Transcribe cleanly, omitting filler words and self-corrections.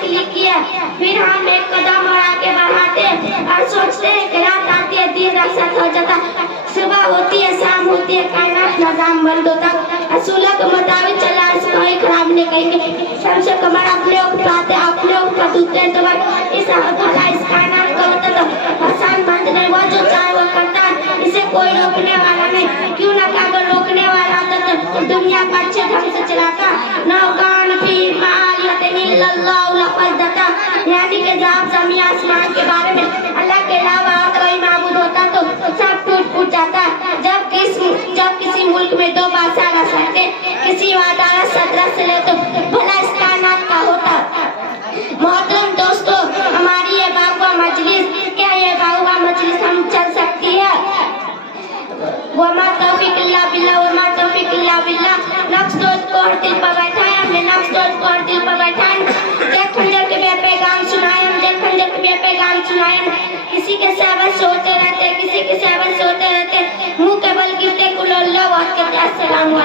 तकलीफ की है, फिर हम एक कदम और आगे बढ़ाते और सोचते हैं कि रात आती है दिन रसत हो जाता, सुबह होती है शाम होती है कायनात निजाम बंद होता, असूलों के मुताबिक चला कोई खराब नहीं कहेंगे, सबसे कमर अपने उठाते अपने ऊपर दूसरे तो इस भला इस कायनात का होता तो आसान बंद नहीं, वो जो चाहे वो करता है, इसे कोई रोकने वाला नहीं, क्यों ना अगर रोकने वाला होता तो दुनिया को अच्छे ढंग से चलाता, नौकान फी मालियतिन इल्लल्लाहु लफज़ता, यानी कि जब ज़मीन आसमान के बारे में अल्लाह के अलावा और कोई माबूद होता तो सब टूट जाता, जब किसी मुल्क में दो बादशाह रह सकते, किसी अदालत सदर से ले तो भला इस कायनात का होता। मोहतरम दोस्तों, हमारी ये बागवा मजलिस, क्या ये बागवा मजलिस हम चल सकती है? वमा तौफीक इल्ला बिल्लाह, वमा तौफीक इल्ला बिल्लाह। नफ्स दोस्त को और दिल पर बैठाए हमने, नफ्स दोस्त को और दिल पर बैठाए, जब खंजर के बेपैगाम सुनाए हम, जब खंजर के बेपैगाम सुनाए हम, किसी के साथ सोते रहते, किसी के साथ सोते रहते, मुंह के बल गिरते कुल अल्लाह वाह के अस्सलाम वालेकुम।